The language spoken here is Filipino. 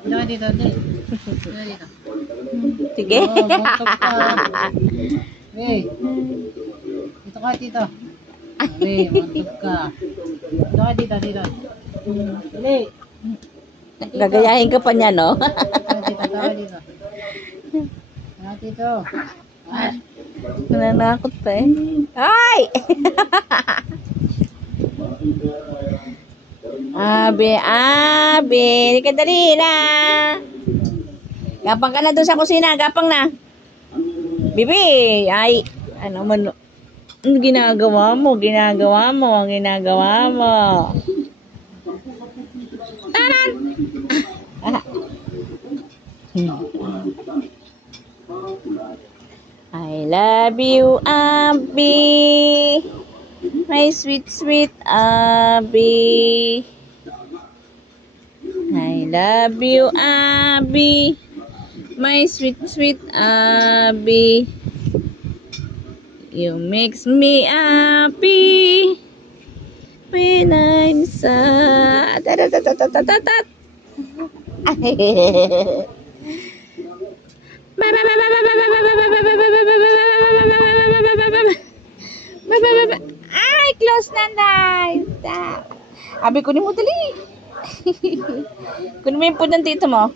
Dito ka dito, dito. Dito, dito. Sige. Oh, buntok ka. Hey. Dito ka, dito. Hey, buntok ka. Dito ka, dito, dito. Dali. Gagayahin ka pa niya, no? Dito, dito, dito. Dito. Nanakot pa eh. Ay! Abi, Abi. Hindi ka dali na. Gapang ka na doon sa kusina. Gapang na. Bibi. Ay. Ano man. Ano ginagawa mo? Ginagawa mo. Ginagawa mo. Taran! I love you, Abi. My sweet, sweet Abi. I love you, Abi. My sweet, sweet Abi. You makes me happy when I'm sad. Ay, close na live. Abi, kunin mo dali. Kunin mo yung food ng tito mo.